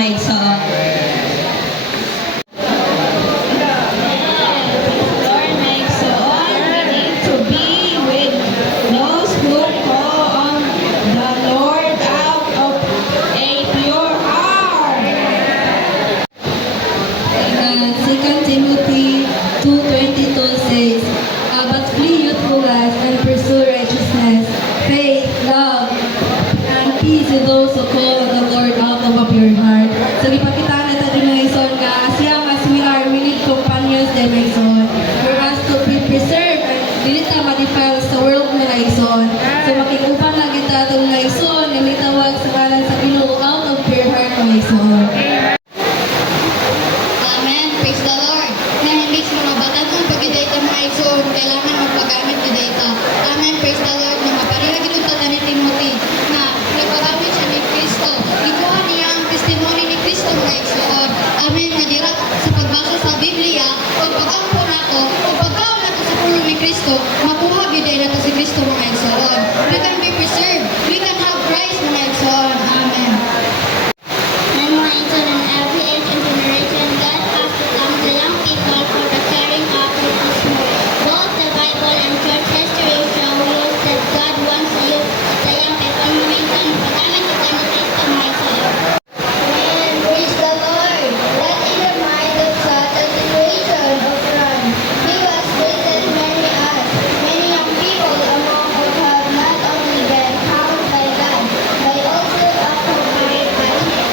mga igsoon. Lord, mga igsoon, we need to be with those who call on the Lord out of a pure heart. And 2 Timothy 2:22 says, but flee youthfulness and pursue righteousness, faith, love, and peace with those who call on the Lord out of a pure heart. So, ipakita na tayo ng ison nga, as young as we are, we need companions din ng ison. For us to be preserved and dili ta ma-defile sa world na ison. So, makikupan na kita itong na ison na may tawag sa ngalan sa Ginoo out of pure heart ng ison. Amen. Praise the Lord. Na hindi sa mga bata kung pag-data mga igsoon, kailangan magpagamit ni data. Amen. Praise the Lord. Na mapariha ginunta ni Timothy na nagpagamit siya ni Kristo. Ikuha niya ang testimony ni Kristo mga igsoon. Amen. Na dira sa pagbasa sa Biblia, o pag-ampo nato, o pag-gaw nato sa pulong ni Kristo, makuha giday nato si Kristo mga igsoon. We can be preserved. We can have Christ mga igsoon. Amen. Memorizing in every age and generation, God has become the young people for the carrying out of His word. Both the Bible and church history show us that God wants you, the young people, memorizing paggamit kita ni Kristo mga igsoon. Amen. Praise the Lord. Let in the mind of such a situation of run. He was visited many us. Many young people among who have not only been found by God, but also occupied by Him.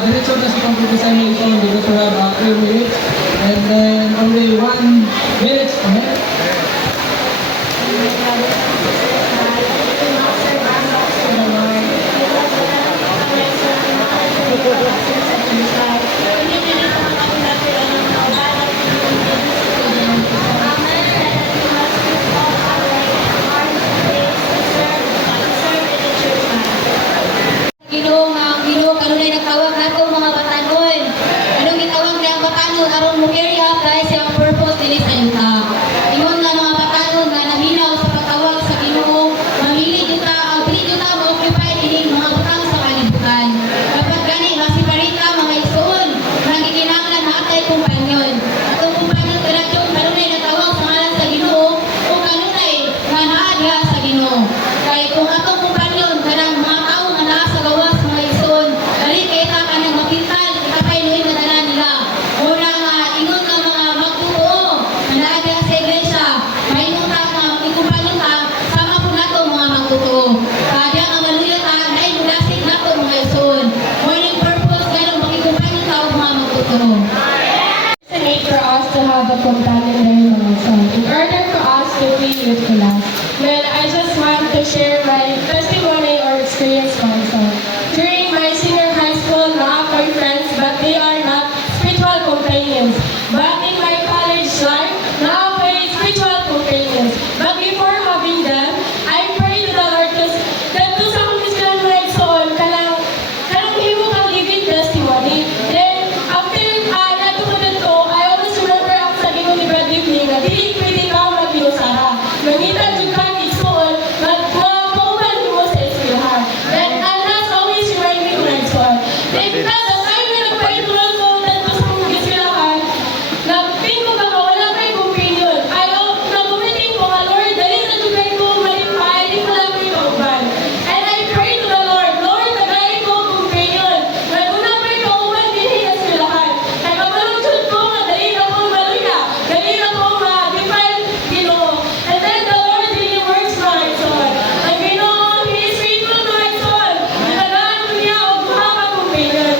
Diretso na sa pag-design ng ito because we have 3 minutes and then only 1 minute ahead. Ginoo nga ang Ginoo kanunay nagtawag nato mga batanon. Anong gitawag niya ang batanon aron mo carry out dahil siyang purpose dili sa yuta. Ingon nga mga batanon nga naminaw sa pagtawag sa Ginoo, mamili yuta ang pili yuta mo occupy dining mga butang sa kalibutan. Kapag gani masiparita mga igsoon, nagikinahanglan natay kumpanyon. Atong kumpanyon kada jud kanunay nagtawag sa ngalan sa Ginoo o kanunay nga naa diha sa Ginoo. Kay kung atong kumpanyon kanang mga tao nga naa sa gawas mga igsoon, dali kay ta kanang mapintal ikapay luoy nga dala nila. Una nga ingon nga mga magtuo nga naa diha sa iglesia, maingon ta nga ikumpanyon ta sama po nato mga magtuo. Kada nga maluya ta nay mulasig nato mga igsoon. Morning purpose ganong makikumpanyon ta og mga magtuo. It's a need for us to have a companion there mga igsoon. In order for us to be youthful us. Well, I just want to share my testimony or experience also. During my senior high school, I have friends, but they are not spiritual companions. But in my college life, now I have spiritual companions. But before having them, I pray to the Lord because that to sa mga mga igsoon, kanang himo kang living testimony. Then, after natutunan ko, I always remember ako sa Ginoo ni Brad Evening na dili pwede ka mag-iusara. Mangita jud ka ni igsoon, magpauban mo sa eskwelahan. Then, alas always remind me ng igsoon. Then, kada time na nagpaitulan ko dito sa mga eskwelahan, nagping ko baka wala kay companion. Nabumiting ko nga, Lord, dali na jud kay ko malipay, di ko lang may kauban. And I pray to the Lord, Lord, tagay ko companion. Naguna pa'y kauban din sa eskwelahan. Nagkabalog jud ko nga, dali na ko maluya, dali na ko ma-define Ginoo. And then the Lord really works my son. Ang Ginoo, He is faithful to my son. Nalagaan ko niya og mahaba companion.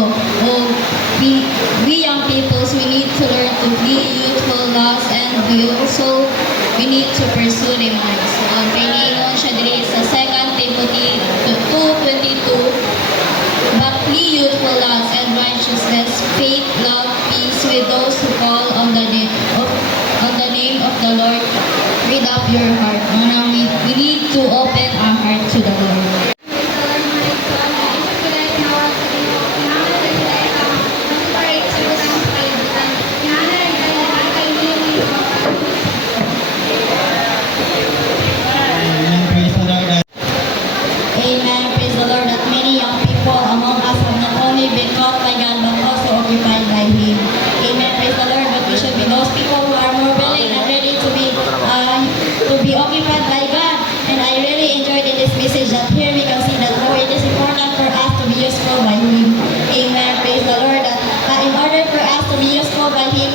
also, we young peoples, we need to learn to be youthful lost, and we need to pursue them. So, kay niingon siya diri sa 2 Timothy 2:22, but be youthful lost and righteousness, faith, love, peace with those who call on the name of the Lord. Read up your heart. We need to open our heart to the Lord. Amen. Praise the Lord that many young people among us have not only been taught by God but also occupied by Him. Amen. Praise the Lord that we should be those people who are more willing and ready to be occupied by God. And I really enjoyed in this message that here we can see that how it is important for us to be useful by Him. Amen. Praise the Lord that in order for us to be useful by Him,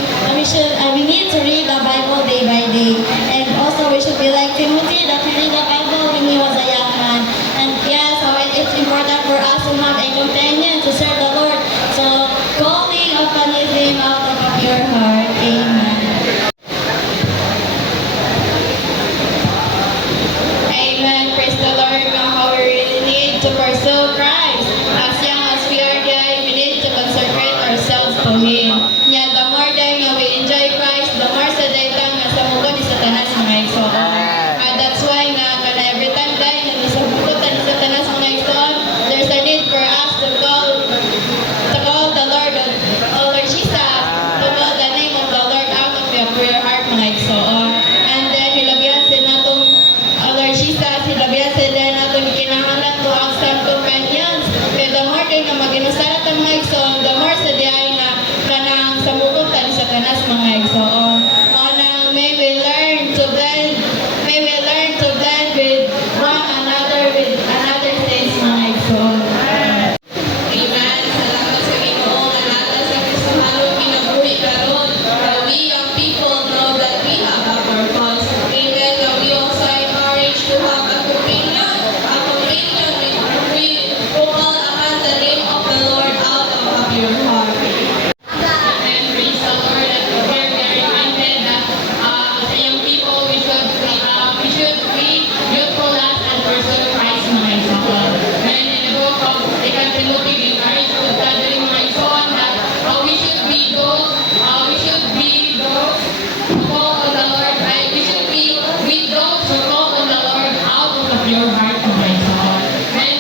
we need to read the Bible day by day. And also we should be like Timothy that he read the Bible when he was a young man. And yes, so it's important for us to have a companion to serve the Lord. So calling upon His name out of a pure heart. Amen. Amen. Praise the Lord. Now, how we really need to pursue Christ. As young as we are there, we need to consecrate ourselves to Him. Yeah, the more day nga we enjoy Christ, the more sa day nga sa mukha ni Satanas mga igsoon. That's why nga kana every time day nga ni sa mukha ni Satanas mga igsoon, there's a need for us to call the Lord Jesus, to call the name of the Lord out of your prayer heart mga igsoon. And then hilabihan sa natong Lord Jesus, hilabihan sa din natong kinahanglan to ang Son Companions. Kaya the more day nga mag-inusarat ang mga igsoon, the more sa diay nga kanang sa mukha ni Satanas mga igsoon. Manang may we learn to blend with one another with another things mga igsoon. Amen. Salamat sa Ginoo nga nata sa Kristohanon kinabuhi karon. We young people know that we have a purpose. Amen. Now we also encourage to have a companion who call upon the name of the Lord out of a pure heart. And praise the Lord that we are reminded that as a young people we should be youthful last and pursue Christ mga igsoon. And in the book of 2 Timothy, we encourage to study mga igsoon that we should be those who call on the Lord, right? We should be with those who call on the Lord out of a pure heart mga igsoon. And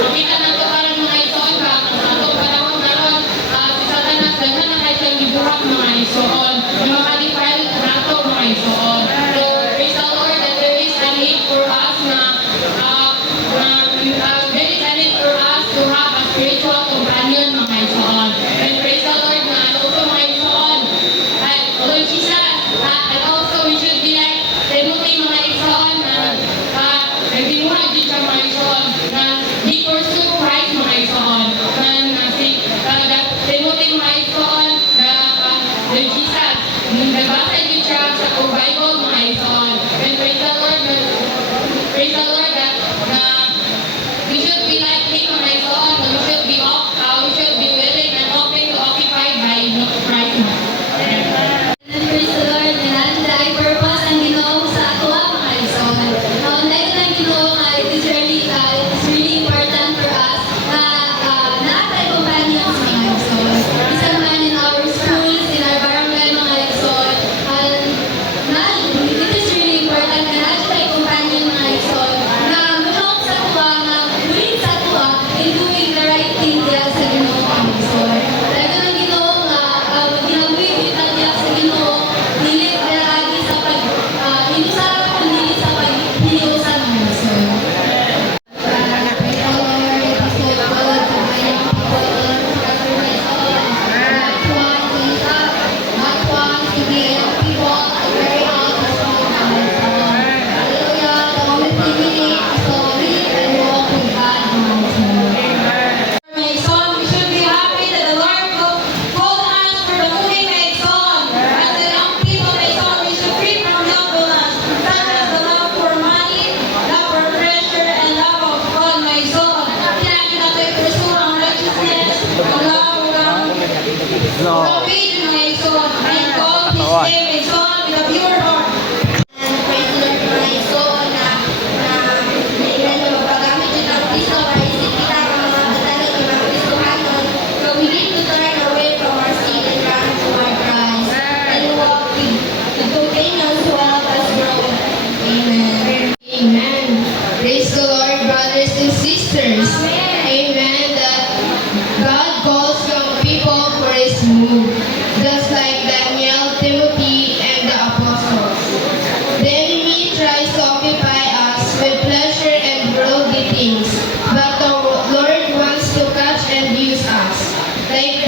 makita na ito parang mga igsoon ka, ang atong panahon karon, No. David, mga igsoon, I call his name igsoon with a pure heart. And praise the Lord mga igsoon na nailan nyo magpagamit yun ng Kristo para isip kita ang mga katalag ng mga Kristohanon. So we need to turn away from our sin and run to our Christ and walk with companions who help us grow. Amen. Amen. Praise the Lord, brothers and sisters. Amen. That God calls young people for His move, just like Daniel, Timothy, and the apostles. The enemy tries to occupy us with pleasure and worldly things, but the Lord wants to catch and use us. Like